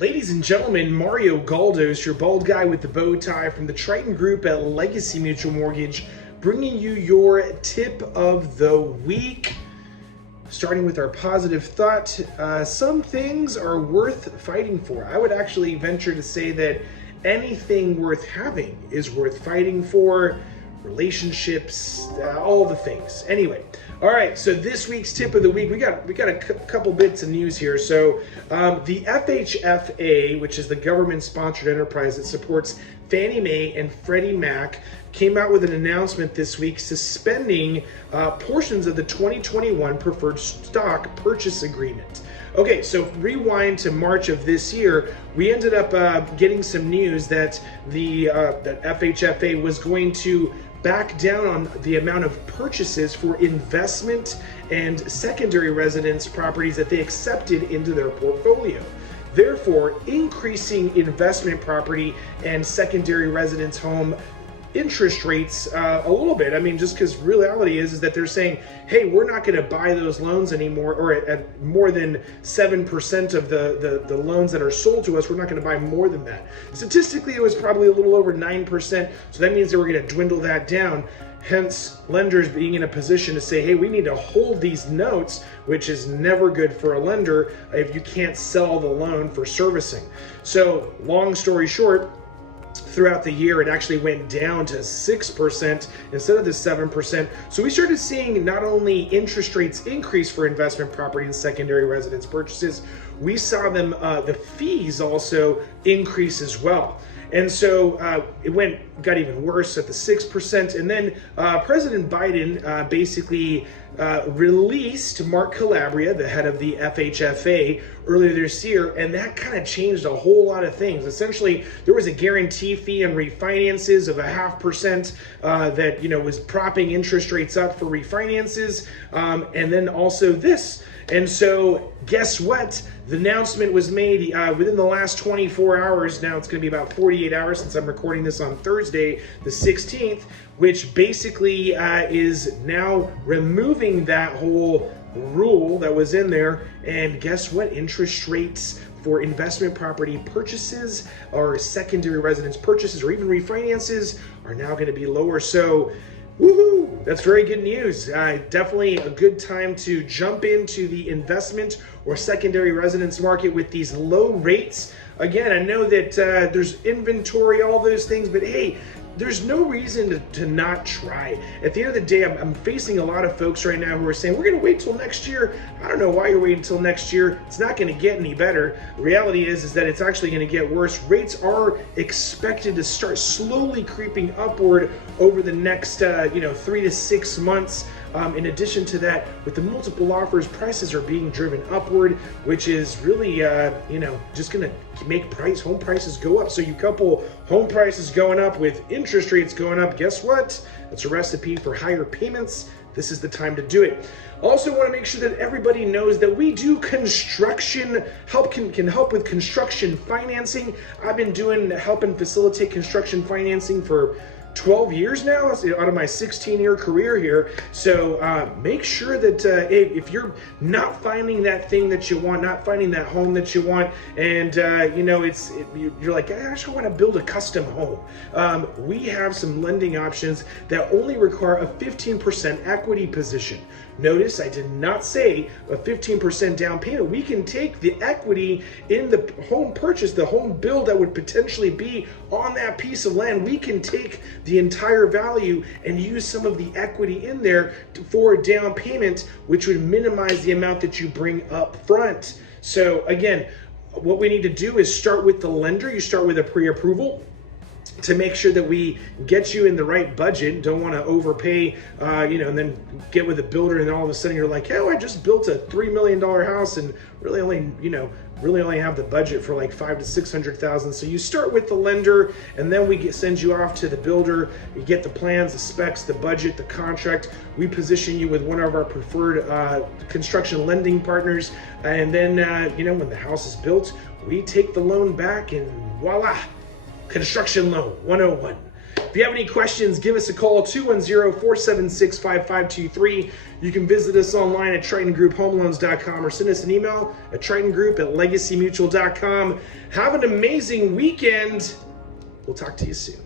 Ladies and gentlemen, Mario Galdos, your bald guy with the bow tie from the Triton Group at Legacy Mutual Mortgage, bringing you your tip of the week. Starting with our positive thought, some things are worth fighting for. I would actually venture to say that anything worth having is worth fighting for. Relationships, all the things. Anyway, all right, so this week's tip of the week, we got a couple bits of news here. So the FHFA, which is the government-sponsored enterprise that supports Fannie Mae and Freddie Mac, came out with an announcement this week suspending portions of the 2021 preferred stock purchase agreement. Okay, so rewind to March of this year, we ended up getting some news that that FHFA was going to back down on the amount of purchases for investment and secondary residence properties that they accepted into their portfolio. Therefore, increasing investment property and secondary residence home interest rates a little bit. I mean, just because reality is that they're saying, hey, we're not going to buy those loans anymore, or at more than 7% of the loans that are sold to us, we're not going to buy more than that. Statistically, it was probably a little over 9%, so that means they were going to dwindle that down. Hence, lenders being in a position to say, hey, we need to hold these notes, which is never good for a lender if you can't sell the loan for servicing. So, long story short, throughout the year, it actually went down to 6% instead of the 7%. So we started seeing not only interest rates increase for investment property and secondary residence purchases, we saw them, the fees also increase as well. And so it got even worse at the 6%. And then President Biden basically released Mark Calabria, the head of the FHFA, earlier this year, and that kind of changed a whole lot of things. Essentially, there was a guarantee fee on refinances of 0.5% that was propping interest rates up for refinances, and then also this. And so, guess what? The announcement was made within the last 24 hours. Now it's going to be about 48 hours since I'm recording this on Thursday, the 16th, which basically is now removing that whole rule that was in there. And guess what? Interest rates for investment property purchases or secondary residence purchases or even refinances are now going to be lower. So, woohoo! That's very good news. Definitely a good time to jump into the investment or secondary residence market with these low rates. Again, I know that there's inventory, all those things, but hey, there's no reason to not try. At the end of the day, I'm facing a lot of folks right now who are saying, we're going to wait till next year. I don't know why you're waiting until next year. It's not going to get any better. The reality is that it's actually going to get worse. Rates are expected to start slowly creeping upward over the next 3 to 6 months. In addition to that, with the multiple offers, prices are being driven upward, which is really, just going to make home prices go up. So you couple home prices going up with interest rates going up, guess what? It's a recipe for higher payments. This is the time to do it. Also want to make sure that everybody knows that we do construction help, can help with construction financing. I've been helping facilitate construction financing for 12 years now out of my 16-year career here. So make sure that if you're not finding that thing that you want, not finding that home that you want, and you're like, I actually want to build a custom home. We have some lending options that only require a 15% equity position. Notice I did not say a 15% down payment. We can take the equity in the home purchase, the home build that would potentially be on that piece of land. We can take the entire value and use some of the equity in there for a down payment, which would minimize the amount that you bring up front. So again, what we need to do is start with the lender. You start with a pre-approval to make sure that we get you in the right budget. Don't want to overpay, and then get with a builder and then all of a sudden you're like, oh, I just built a $3 million house and really only have the budget for like $500,000 to $600,000. So you start with the lender, and then we send you off to the builder. You get the plans, the specs, the budget, the contract. We position you with one of our preferred construction lending partners, and then when the house is built, we take the loan back, and voila, construction loan 101. If you have any questions, give us a call, 210-476-5523. You can visit us online at TritonGroupHomeLoans.com or send us an email at TritonGroup@LegacyMutual.com. Have an amazing weekend. We'll talk to you soon.